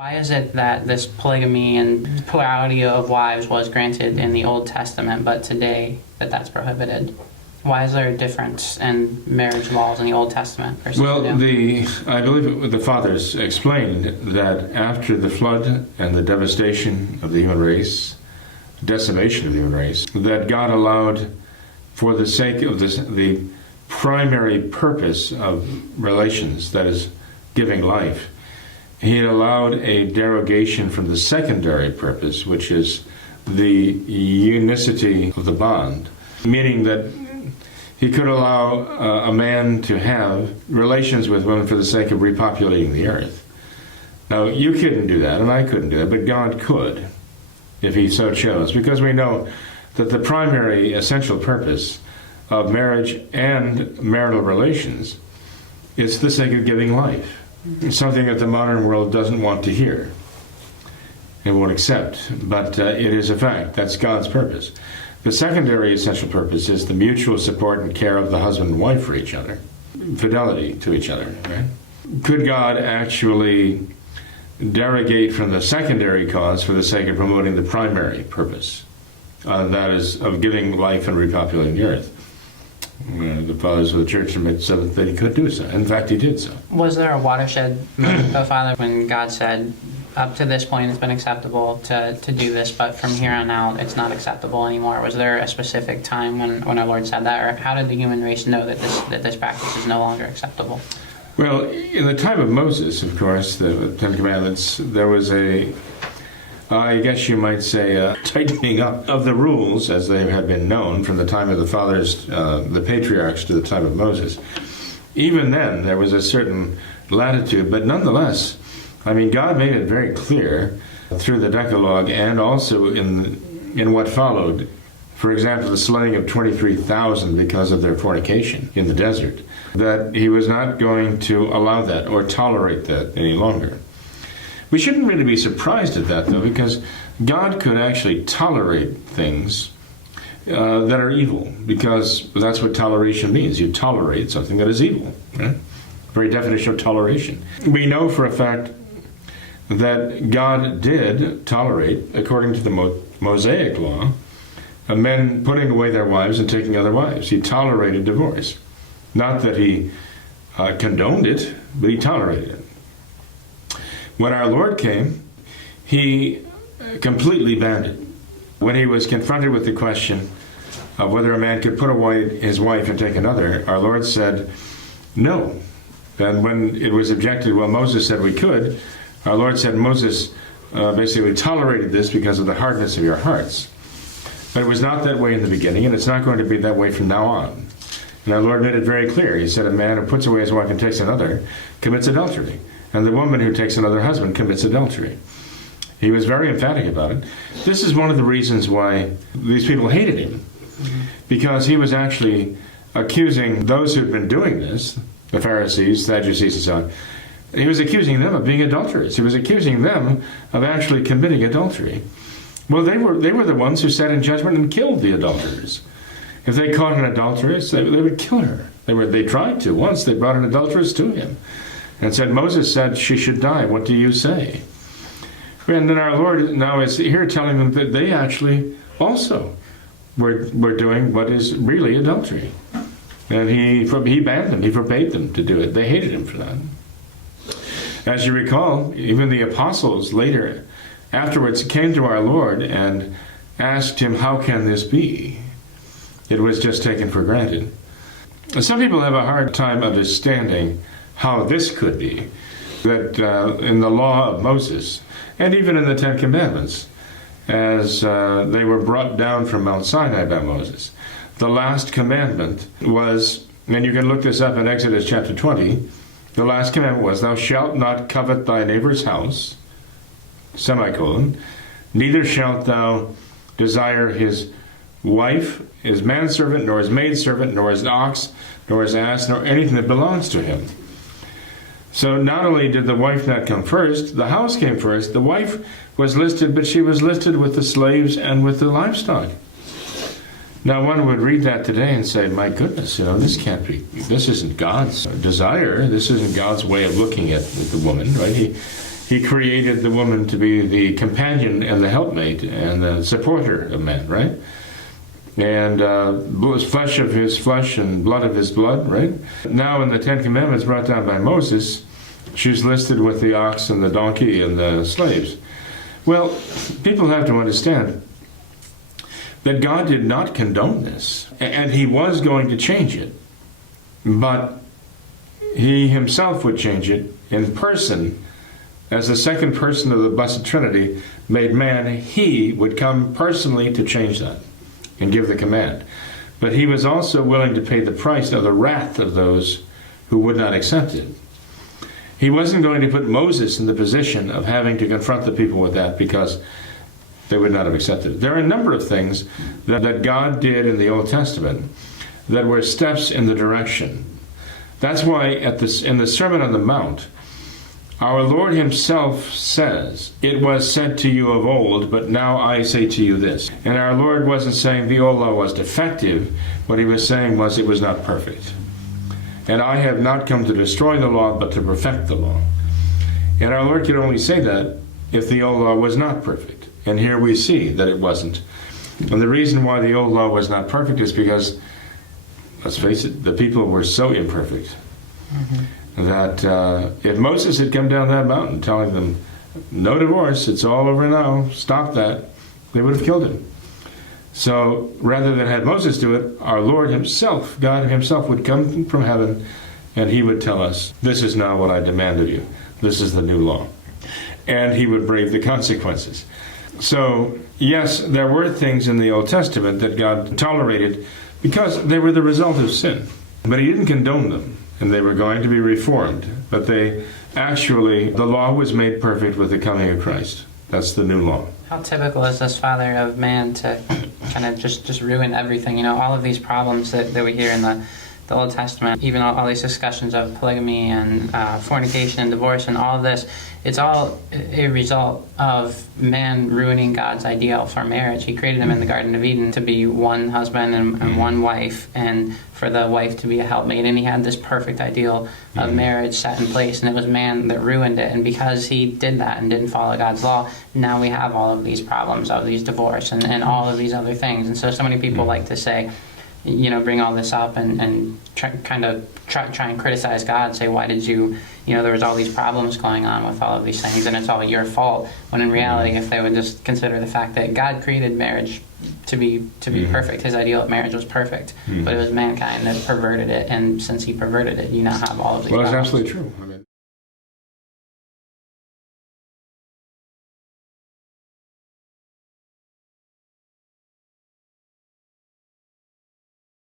Why is it that this polygamy and plurality of wives was granted in the Old Testament, but today that's prohibited? Why is there a difference in marriage laws in the Old Testament versus Well, the New? I believe the fathers explained that after the flood and the devastation of the human race, decimation of the human race, that God allowed, for the sake of the primary purpose of relations, that is, giving life, He had allowed a derogation from the secondary purpose, which is the unicity of the bond, meaning that He could allow a man to have relations with women for the sake of repopulating the earth. Now, you couldn't do that, and I couldn't do that, but God could, if He so chose, because we know that the primary essential purpose of marriage and marital relations is the sake of giving life. It's something that the modern world doesn't want to hear and won't accept, but it is a fact. That's God's purpose. The secondary essential purpose is the mutual support and care of the husband and wife for each other, fidelity to each other, right? Could God actually derogate from the secondary cause for the sake of promoting the primary purpose, that is, of giving life and repopulating the earth? The fathers of the church said that He could do so. In fact, He did so. Was there a watershed moment, Father, when God said, up to this point it's been acceptable to do this, but from here on out it's not acceptable anymore? Was there a specific time when our Lord said that, or how did the human race know that this practice is no longer acceptable? Well, in the time of Moses, of course, the Ten Commandments, there was I guess you might say, a tightening up of the rules as they had been known from the time of the fathers, the patriarchs, to the time of Moses. Even then, there was a certain latitude, but nonetheless, I mean, God made it very clear through the Decalogue and also in what followed. For example, the slaying of 23,000 because of their fornication in the desert, that He was not going to allow that or tolerate that any longer. We shouldn't really be surprised at that, though, because God could actually tolerate things that are evil, because that's what toleration means. You tolerate something that is evil. Right? Very definition of toleration. We know for a fact that God did tolerate, according to the Mosaic law, men putting away their wives and taking other wives. He tolerated divorce. Not that He condoned it, but He tolerated it. When our Lord came, He completely banned it. When He was confronted with the question of whether a man could put away his wife and take another, our Lord said, no. And when it was objected, well, Moses said we could, our Lord said, Moses basically tolerated this because of the hardness of your hearts. But it was not that way in the beginning, and it's not going to be that way from now on. And our Lord made it very clear. He said, a man who puts away his wife and takes another commits adultery. And the woman who takes another husband commits adultery. He was very emphatic about it. This is one of the reasons why these people hated Him. Because He was actually accusing those who'd been doing this, the Pharisees, Sadducees, and so on, He was accusing them of being adulterers. He was accusing them of actually committing adultery. Well, they were the ones who sat in judgment and killed the adulterers. If they caught an adulteress, they would kill her. They tried to. Once they brought an adulteress to Him and said, Moses said she should die. What do you say? And then our Lord now is here telling them that they actually also were doing what is really adultery. And He banned them. He forbade them to do it. They hated Him for that. As you recall, even the apostles later, afterwards, came to our Lord and asked Him, how can this be? It was just taken for granted. Some people have a hard time understanding how this could be, that in the law of Moses, and even in the Ten Commandments, as they were brought down from Mount Sinai by Moses, the last commandment was, and you can look this up in Exodus chapter 20, the last commandment was, thou shalt not covet thy neighbor's house, semicolon, neither shalt thou desire his wife, his manservant, nor his maidservant, nor his ox, nor his ass, nor anything that belongs to him. So not only did the wife not come first, the house came first. The wife was listed, but she was listed with the slaves and with the livestock. Now one would read that today and say, my goodness, this isn't God's desire. This isn't God's way of looking at the woman, right? He created the woman to be the companion and the helpmate and the supporter of man, right? And flesh of his flesh and blood of his blood, right? Now in the Ten Commandments brought down by Moses, she's listed with the ox and the donkey and the slaves. Well, people have to understand that God did not condone this, and he was going to change it, but he himself would change it in person. As the second person of the Blessed Trinity made man, he would come personally to change that and give the command. But he was also willing to pay the price of the wrath of those who would not accept it. He wasn't going to put Moses in the position of having to confront the people with that because they would not have accepted it. There are a number of things that God did in the Old Testament that were steps in the direction. That's why in the Sermon on the Mount, our Lord himself says, "It was said to you of old, but now I say to you this." And our Lord wasn't saying the old law was defective. What he was saying was it was not perfect. And I have not come to destroy the law, but to perfect the law. And our Lord could only say that if the old law was not perfect. And here we see that it wasn't. And the reason why the old law was not perfect is because, let's face it, the people were so imperfect that if Moses had come down that mountain telling them, "No divorce, it's all over now, stop that," they would have killed him. So rather than have Moses do it, our Lord himself, God himself, would come from heaven and he would tell us, "This is now what I demand of you. This is the new law." And he would brave the consequences. So, yes, there were things in the Old Testament that God tolerated because they were the result of sin. But he didn't condone them, and they were going to be reformed. But the law was made perfect with the coming of Christ. That's the new law. How typical is this, Father, of man to kind of just ruin everything? You know, all of these problems that we hear in the Old Testament, even all these discussions of polygamy and fornication and divorce and all of this, it's all a result of man ruining God's ideal for marriage. He created them in the Garden of Eden to be one husband and one wife, and for the wife to be a helpmate. And he had this perfect ideal of marriage set in place, and it was man that ruined it. And because he did that and didn't follow God's law, now we have all of these problems of these divorce and all of these other things. And so many people like to say, you know, bring all this up and try and criticize God and say, why did you know, there was all these problems going on with all of these things and it's all your fault, when in reality, if they would just consider the fact that God created marriage to be perfect, his ideal of marriage was perfect, but it was mankind that perverted it, and since he perverted it, you now have all of these problems. Well, that's absolutely true.